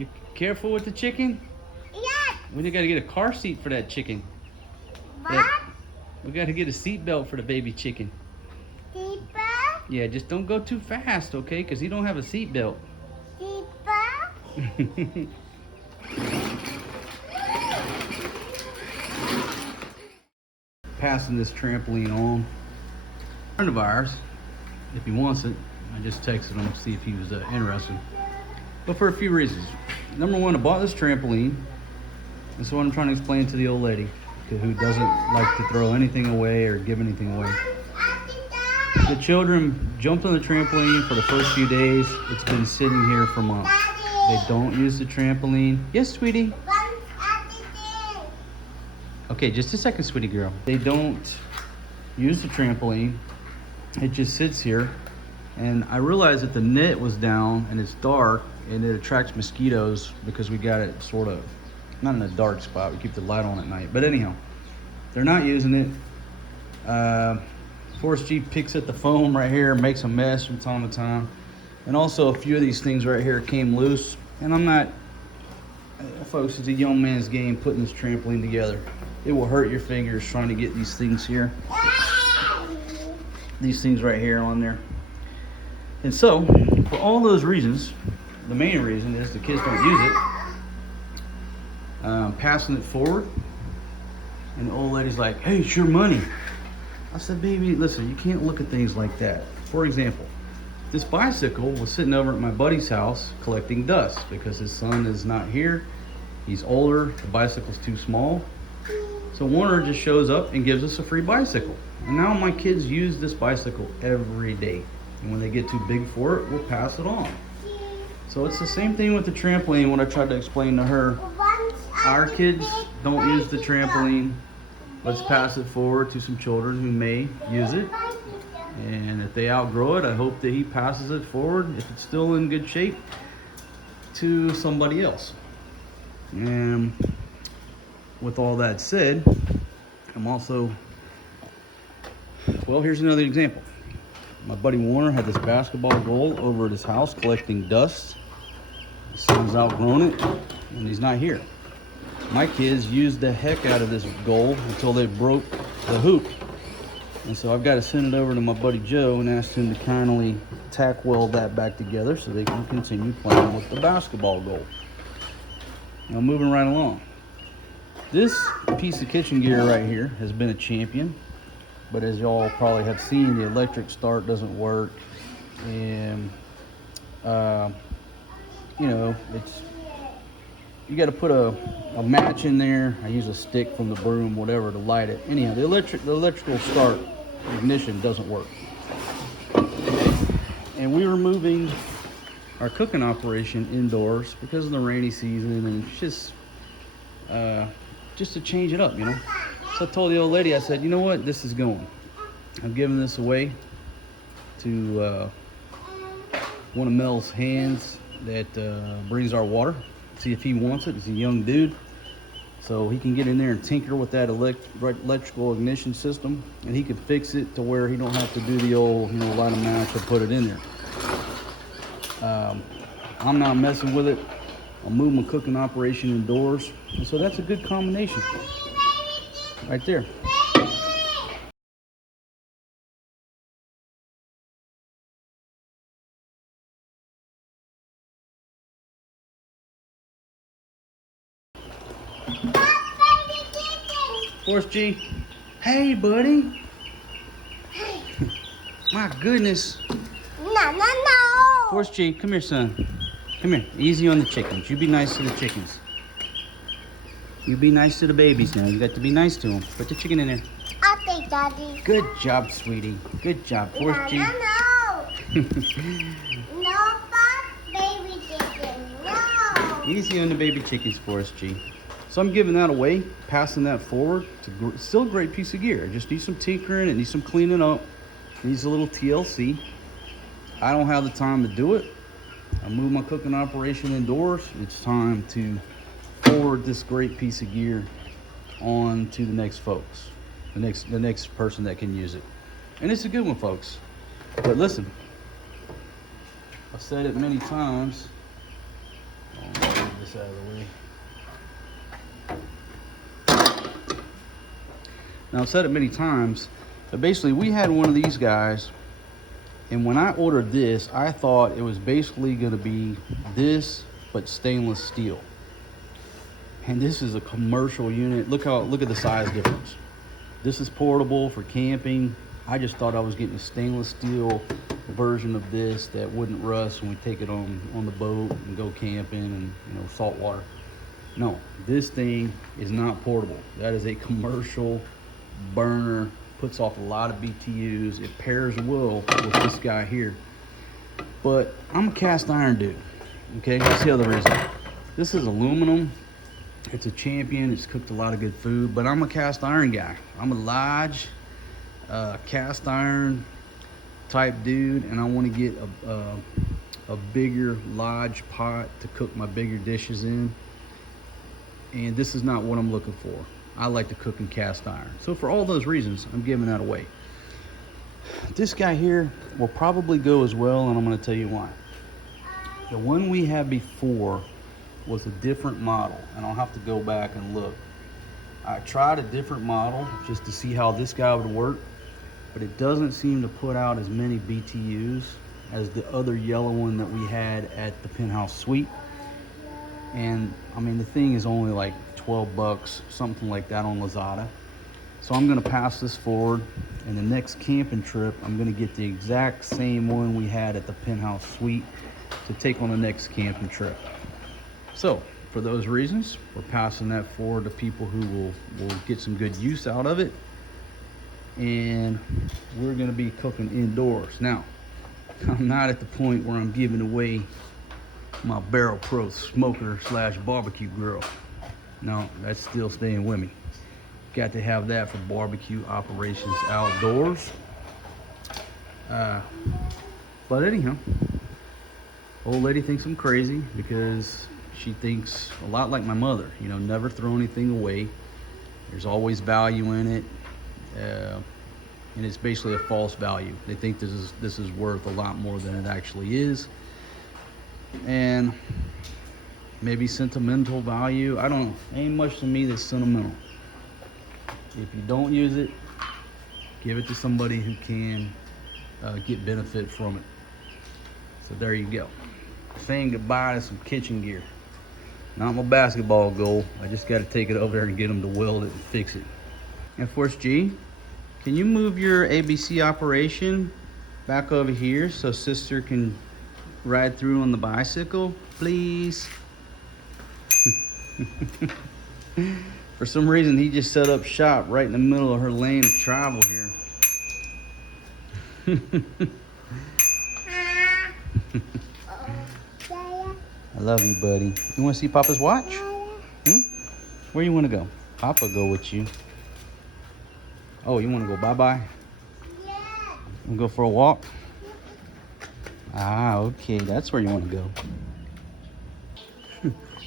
You careful with the chicken? Yes. We gotta get a car seat for that chicken. What? We gotta get a seat belt for the baby chicken. Deeper? Yeah, just don't go too fast, okay? Because he don't have a seat belt. Deeper? Passing this trampoline on. A friend of ours, if he wants it, I just texted him to see if he was interested. But for a few reasons. Number one, I bought this trampoline. And so I'm trying to explain to the old lady who doesn't like to throw anything away or give anything away. The children jumped on the trampoline for the first few days. It's been sitting here for months. They don't use the trampoline. Yes, sweetie. Okay, just a second, sweetie girl. They don't use the trampoline. It just sits here. And I realized that the net was down and it's dark and it attracts mosquitoes because we got it sort of, not in a dark spot. We keep the light on at night. But anyhow, they're not using it. Forrest G picks at the foam right here, makes a mess from time to time. And also a few of these things right here came loose. And I'm not, folks, it's a young man's game putting this trampoline together. It will hurt your fingers trying to get these things here. These things right here on there. And so, for all those reasons, the main reason is the kids don't use it. Passing it forward. And the old lady's like, hey, it's your money. I said, baby, listen, you can't look at things like that. For example, this bicycle was sitting over at my buddy's house collecting dust because his son is not here. He's older, the bicycle's too small. So Warner just shows up and gives us a free bicycle. And now my kids use this bicycle every day. And when they get too big for it, we'll pass it on. So it's the same thing with the trampoline. What I tried to explain to her, our kids don't use the trampoline. Let's pass it forward to some children who may use it. And if they outgrow it, I hope that he passes it forward, if it's still in good shape, to somebody else. And with all that said, I'm also, well, here's another example. My buddy Warner had this basketball goal over at his house collecting dust. His son's outgrown it, and he's not here. My kids used the heck out of this goal until they broke the hoop. And so I've got to send it over to my buddy Joe and ask him to kindly tack weld that back together so they can continue playing with the basketball goal. Now moving right along. This piece of kitchen gear right here has been a champion, but as y'all probably have seen, the electric start doesn't work. And, you know, you got to put a match in there. I use a stick from the broom, whatever, to light it. Anyhow, the electrical start ignition doesn't work. And we were moving our cooking operation indoors because of the rainy season, and it's just to change it up, you know. So I told the old lady, I said, you know what, this is going. I'm giving this away to one of Mel's hands that brings our water. See if he wants it. He's a young dude, so he can get in there and tinker with that electrical ignition system, and he can fix it to where he don't have to do the old, light a match or put it in there. I'm not messing with it. I'll move my cooking operation indoors, and so that's a good combination right there. Forrest G. Hey, buddy. My goodness. No. Forrest G, come here, son. Come here. Easy on the chickens. You be nice to the chickens. You be nice to the babies now. You got to be nice to them. Put the chicken in there. I'll take Daddy. Good job, sweetie. Good job, Forrest G. No. No, baby chicken. No. Easy on the baby chickens, Forrest G. So I'm giving that away, passing that forward. It's still a great piece of gear. It just needs some tinkering. It needs some cleaning up. It needs a little TLC. I don't have the time to do it. I moved my cooking operation indoors. It's time to forward this great piece of gear on to the next folks, the next person that can use it. And it's a good one, folks. But listen, I've said it many times. this out of the way. Now, I've said it many times, but basically we had one of these guys, and when I ordered this, I thought it was basically going to be this, but stainless steel. And this is a commercial unit. Look at the size difference. This is portable for camping. I just thought I was getting a stainless steel version of this that wouldn't rust when we take it on the boat and go camping and, you know, salt water. No, this thing is not portable. That is a commercial burner, puts off a lot of BTUs. It pairs well with this guy here. But I'm a cast iron dude, okay? That's the other reason. This is aluminum. It's a Champion. It's cooked a lot of good food, but I'm a cast iron guy. I'm a large cast iron type dude, and I want to get a bigger large pot to cook my bigger dishes in. And this is not what I'm looking for. I like to cook in cast iron. So for all those reasons, I'm giving that away. This guy here will probably go as well, and I'm going to tell you why. The one we had before was a different model, and I'll have to go back and look. I tried a different model just to see how this guy would work, but it doesn't seem to put out as many BTUs as the other yellow one that we had at the Penthouse Suite. And I mean, the thing is only like 12 bucks, something like that on Lazada. So I'm gonna pass this forward, and the next camping trip, I'm gonna get the exact same one we had at the Penthouse Suite to take on the next camping trip. So for those reasons, we're passing that forward to people who will get some good use out of it. And we're gonna be cooking indoors. Now, I'm not at the point where I'm giving away my Barrel Pro smoker / barbecue grill. No, that's still staying with me. Got to have that for barbecue operations outdoors. But anyhow, old lady thinks I'm crazy because she thinks a lot like my mother, you know, never throw anything away. There's always value in it. And it's basically a false value. They think this is worth a lot more than it actually is. And maybe sentimental value. I don't know. Ain't much to me that's sentimental. If you don't use it, give it to somebody who can get benefit from it. So there you go. Saying goodbye to some kitchen gear. Not my basketball goal. I just got to take it over there and get them to weld it and fix it. And of course, G, can you move your ABC operation back over here so sister can ride through on the bicycle, please? For some reason, he just set up shop right in the middle of her lane of travel here. I love you, buddy. You want to see Papa's watch? Where you want to go? Papa go with you. Oh, you want to go bye-bye? Yeah. Want to go for a walk? Ah, okay. That's where you want to go.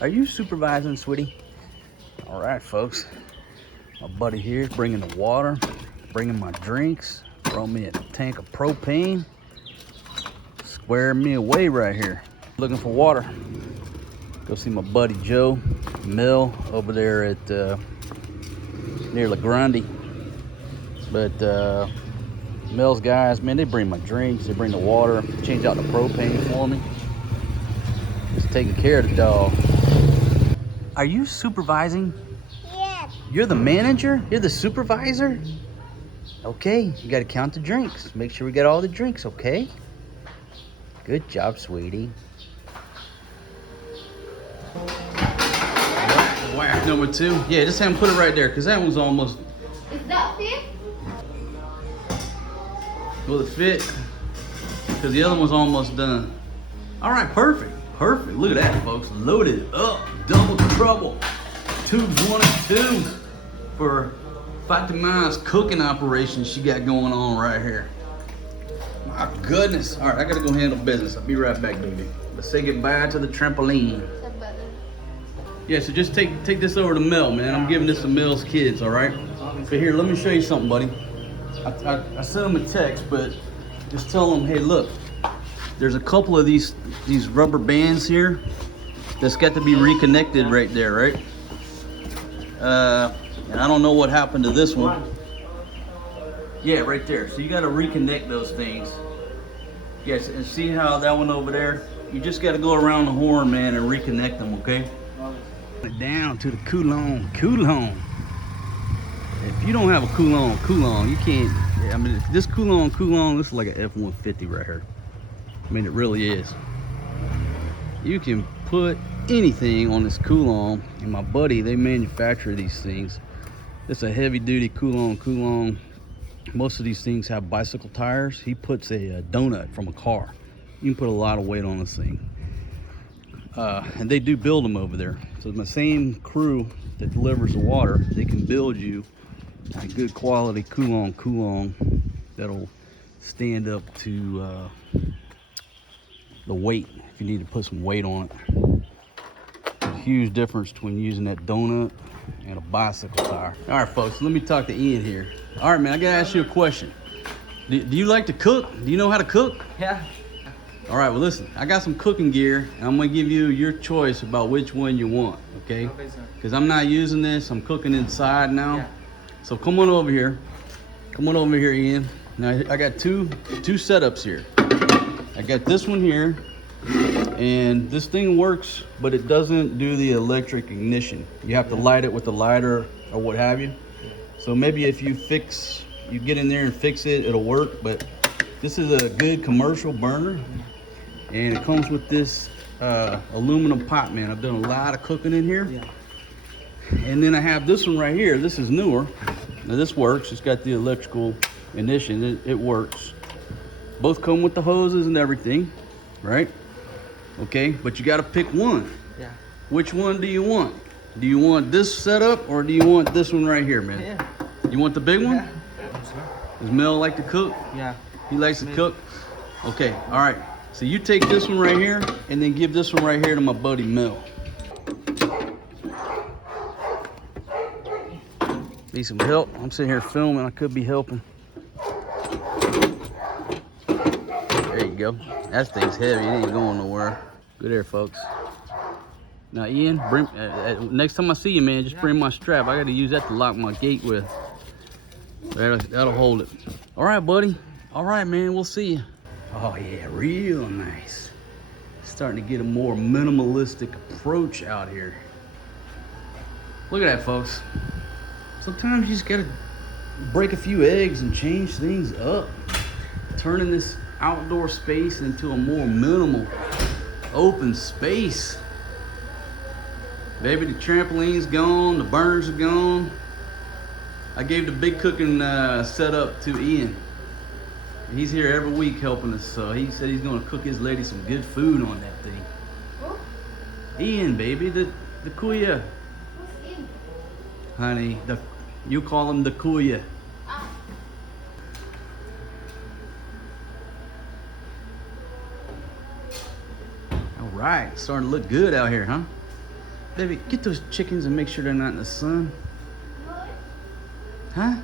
Are you supervising, sweetie? All right, folks. My buddy here is bringing the water, bringing my drinks, brought me a tank of propane, squaring me away right here. Looking for water. Go see my buddy Joe Mill over there at near La Grande. But Mill's guys, man, they bring my drinks, they bring the water, change out the propane for me. Just taking care of the dog. Are you supervising? Yes. You're the manager? You're the supervisor? Okay, you gotta count the drinks. Make sure we got all the drinks, okay? Good job, sweetie. Whack number 2. Yeah, just have him put it right there, because that one's almost... Is that fit? Will it fit? Because the other one's almost done. All right, perfect. Perfect. Look at that, folks. Loaded up. Double trouble. Tubes 1 and 2 for Fatima's cooking operation she got going on right here. My goodness. All right, I got to go handle business. I'll be right back, baby. Let's say goodbye to the trampoline. Yeah, so just take this over to Mel, man. I'm giving this to Mel's kids, all right? So here, let me show you something, buddy. I sent them a text, but just tell them, hey, look, there's a couple of these rubber bands here, That's got to be reconnected right there, right? And I don't know what happened to this one. Yeah, right there. So you got to reconnect those things. Yes, and see how that one over there? You just got to go around the horn, man, and reconnect them, okay? Down to the Coulomb. If you don't have a Coulomb, you can't. I mean, this Coulomb, this is like an F-150 right here. I mean, it really is. You can put anything on this Coulomb, and my buddy, they manufacture these things. It's a heavy-duty Coulomb. Most of these things have bicycle tires. He puts a donut from a car. You can put a lot of weight on this thing. And they do build them over there. So the same crew that delivers the water, they can build you a good quality Coulomb that'll stand up to the weight if you need to put some weight on it. There's a huge difference between using that donut and a bicycle tire. All right, folks, let me talk to Ian here. All right, man, I gotta ask you a question. Do you like to cook? Do you know how to cook? Yeah. All right, well, listen, I got some cooking gear, and I'm gonna give you your choice about which one you want, okay? Okay, sir. Because I'm not using this, I'm cooking inside now. Yeah. So come on over here. Come on over here, Ian. Now, I got two setups here. I got this one here, and this thing works, but it doesn't do the electric ignition. You have to light it with a lighter or what have you. So maybe if you get in there and fix it, it'll work, but this is a good commercial burner, and it comes with this aluminum pot, man. I've done a lot of cooking in here. Yeah. And then I have this one right here. This is newer. Now this works. It's got the electrical ignition. It works. Both come with the hoses and everything, right? Okay, but you got to pick one. Yeah. Which one do you want? Do you want this setup or do you want this one right here, man? Yeah. You want the big one? Yeah. Does Mel like to cook? Yeah. He likes to cook? Okay, all right. So you take this one right here and then give this one right here to my buddy Mel. Need some help? I'm sitting here filming. I could be helping. There you go. That thing's heavy. It ain't going nowhere. Good there, folks. Now, Ian, bring, next time I see you, man, just bring my strap. I got to use that to lock my gate with. That'll hold it. All right, buddy. All right, man. We'll see you. Oh, yeah. Real nice. Starting to get a more minimalistic approach out here. Look at that, folks. Sometimes you just gotta break a few eggs and change things up. Turning this outdoor space into a more minimal, open space. Baby, the trampoline's gone, the burners are gone. I gave the big cooking setup to Ian. He's here every week helping us, so he said he's gonna cook his lady some good food on that thing. Who? Ian, baby, the kuya. Who's in? Honey, you call him the kuya. Ah. All right, starting to look good out here, huh? Baby, get those chickens and make sure they're not in the sun. What? Huh?